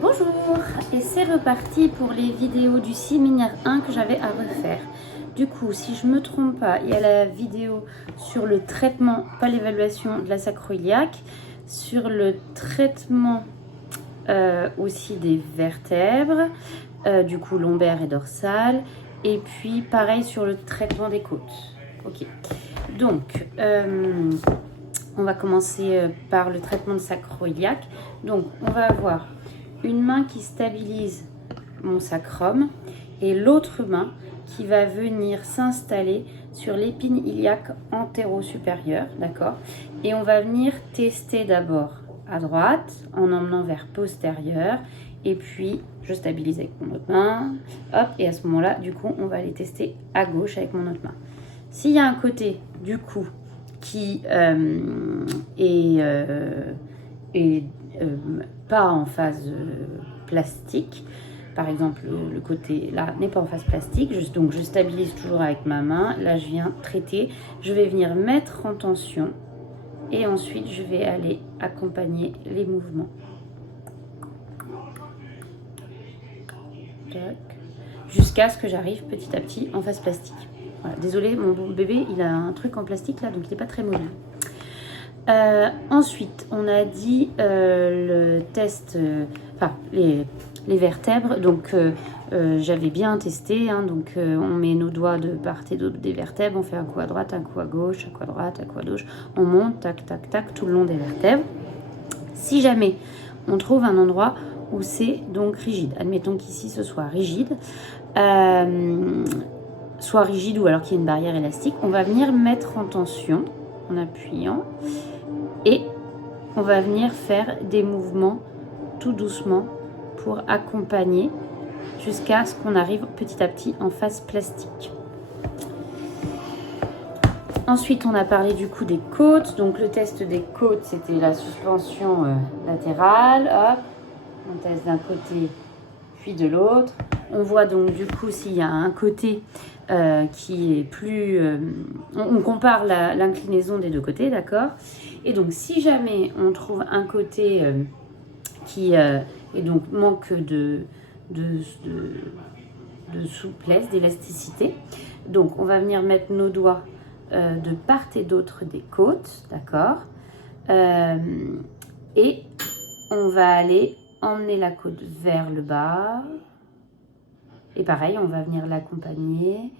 Bonjour, et c'est reparti pour les vidéos du séminaire 1 que j'avais à refaire. Du coup, si je me trompe pas, il y a la vidéo sur le traitement, pas l'évaluation de la sacro-iliaque, sur le traitement aussi des vertèbres, du coup lombaire et dorsale, et puis pareil sur le traitement des côtes. Ok, donc on va commencer par le traitement de sacro-iliaque. Donc on va avoir une main qui stabilise mon sacrum et l'autre main qui va venir s'installer sur l'épine iliaque antéro-supérieure, d'accord? Et on va venir tester d'abord à droite en emmenant vers postérieur et puis je stabilise avec mon autre main, hop, et à ce moment-là, du coup, on va aller tester à gauche avec mon autre main. S'il y a un côté, du coup, qui est pas en phase plastique, par exemple le côté là n'est pas en phase plastique, donc je stabilise toujours avec ma main, là je viens traiter, je vais venir mettre en tension et ensuite je vais aller accompagner les mouvements. Jusqu'à ce que j'arrive petit à petit en phase plastique. Voilà. Désolé, mon bébé il a un truc en plastique là, donc il n'est pas très mobile. Ensuite, on a dit le test, les vertèbres. Donc, j'avais bien testé. Hein, donc, on met nos doigts de part et d'autre des vertèbres. On fait un coup à droite, un coup à gauche, un coup à droite, un coup à gauche. On monte, tac, tac, tac, tout le long des vertèbres. Si jamais on trouve un endroit où c'est donc rigide, admettons qu'ici ce soit rigide, soit rigide ou alors qu'il y ait une barrière élastique, on va venir mettre en tension en appuyant. Et on va venir faire des mouvements tout doucement pour accompagner jusqu'à ce qu'on arrive petit à petit en phase plastique. Ensuite, on a parlé du coup des côtes. Donc le test des côtes, c'était la suspension latérale. Hop, on teste d'un côté puis de l'autre. On voit donc du coup s'il y a un côté qui est plus... on compare l'inclinaison des deux côtés, d'accord? Et donc si jamais on trouve un côté qui et donc manque de souplesse, d'élasticité, donc on va venir mettre nos doigts de part et d'autre des côtes, d'accord? Et on va aller emmener la côte vers le bas. Et pareil, on va venir l'accompagner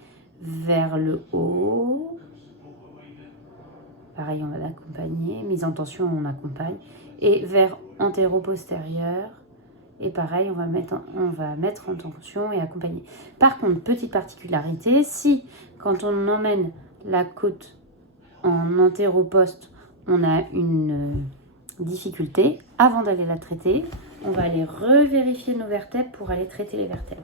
vers le haut. Pareil, on va l'accompagner. Mise en tension, on accompagne. Et vers antéro-postérieur. Et pareil, on va mettre en tension et accompagner. Par contre, petite particularité, si quand on emmène la côte en antéro-poste, on a une difficulté, avant d'aller la traiter, on va aller revérifier nos vertèbres pour aller traiter les vertèbres.